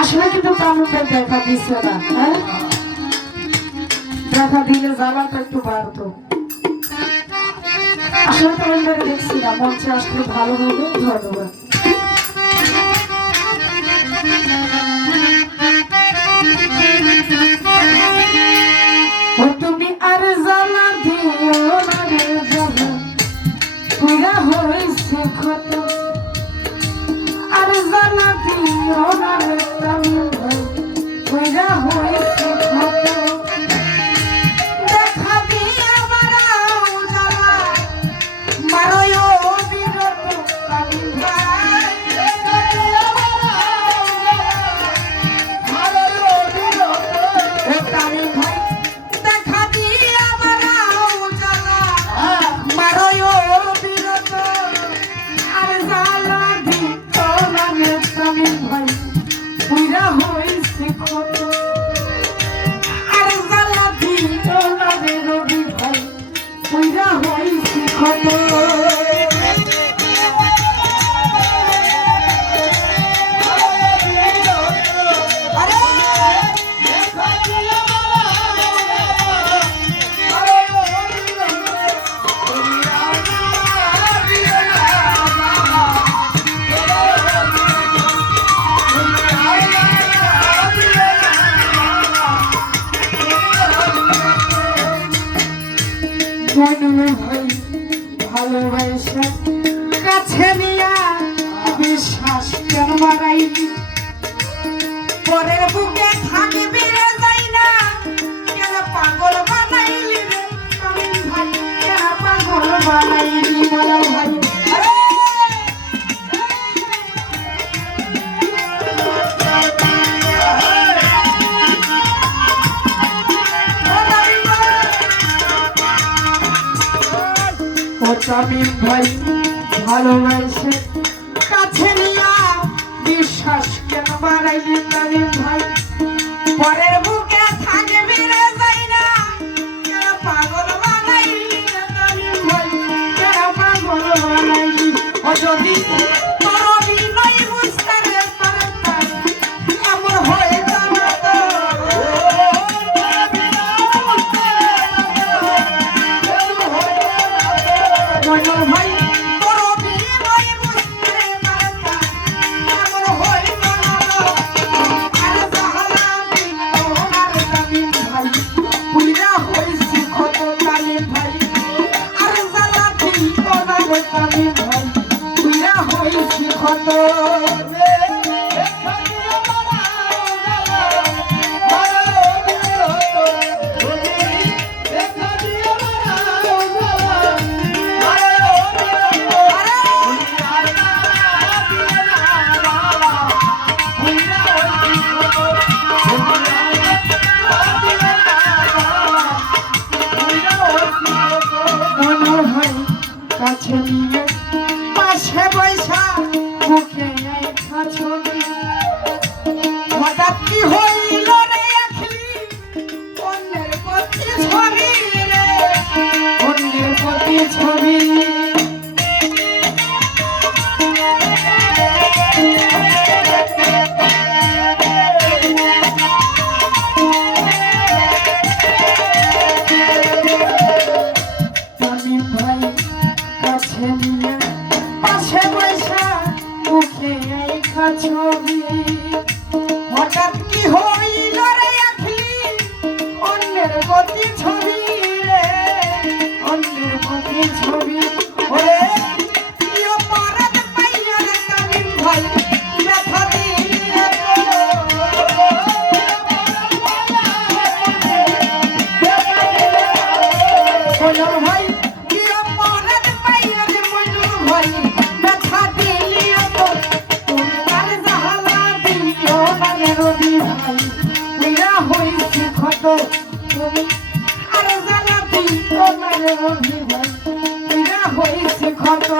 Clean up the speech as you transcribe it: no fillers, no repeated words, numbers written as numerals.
আসলে কিন্তু তামিমটা দেখা দিচ্ছে না, হ্যাঁ দেখা দিলে জ্বালাটা একটু বাড়তো। আসলে তামিমটা দেখছি না, মঞ্চে আসলে ভালো হবে। ধন্যবাদ। তুমি আর জ্বালা দিও না রে জ্বালা পুরা হয়েছে ক্ষত, আর জ্বালা দিও না রে তামিম ভাই পুরা হয়েছে ক্ষত। দেখা দিয়া বাড়াও জ্বালা মারো বিরত তামিম ভাই, দেখা দিয়া বাড়াও জ্বালা মারো বিরত ও তামিম ভাই, দেখা দিয়া বাড়াও জ্বালা মারো বিরত, আর জ্বালা দিত না রে তামিম ভাই পুরা হয়েছে ক্ষত, আর জ্বালা দিত না রে রবি ভাই পুরা হয়েছে ক্ষত। ভাই ভালোবাসা কাছে নিয়া বিশ্বাস কেন বাড়াইলি, পরের বুকে থাকবি রে যাই না, কেন পাগল বানাইলি রে তামিম ভাই, কেন পাগল বানাইলি বলো ভাই। তামিম ভাই ভালোবাসে কাছে নিয়া বিশ্বাস কেন বাড়াইলি তামিম ভাই, পরের বুকে থাকবি রে যাই না, কেন পাগল বানাইলি রে তামিম ভাই, কেন পাগল বানাইলি। ও যদি তোর অভিনয় বুঝতে রে পারতাম এমন হয়ে জানাতো, মনোর ভাই তোর অভিনয় বুঝতে পারতাম এমন হয়ে জানাতো, আর জাহালা তোমার তামিম ভাই পুরা হয়েছে ক্ষত তামিম ভাই, আর জ্বালা তোমার তামিম ভাই পুরা হয়েছে ক্ষত। কাছে নিয়ে পাশে বৈশা বুকে ছবি, হঠাৎ কি হইল রে আখলি অন্যের প্রতি ছবি রে, অন্যের প্রতি ছবি। তামিম ভাই কাছে নিয়ে পাশে বৈশা মুখে ছবি, হঠাৎ কি হইল রে আখলি অন্যের প্রতি ছবি রে, অন্যের প্রতি ছবি। ওরে কি অপরাধ পাইয়া রে তামিম ভাই ব্যথা দিলে মনোর ভাই, কি অপরাধ পাইয়া রে মনোর ভাই ব্যথা দিলি তো, তুমি আর জাহালা দিও না রে রবি ভাই পুরা হয়েছে ক্ষত, তুমি আর জ্বালা দিও না রে রবি ভাই পুরা হয়েছে ক্ষত।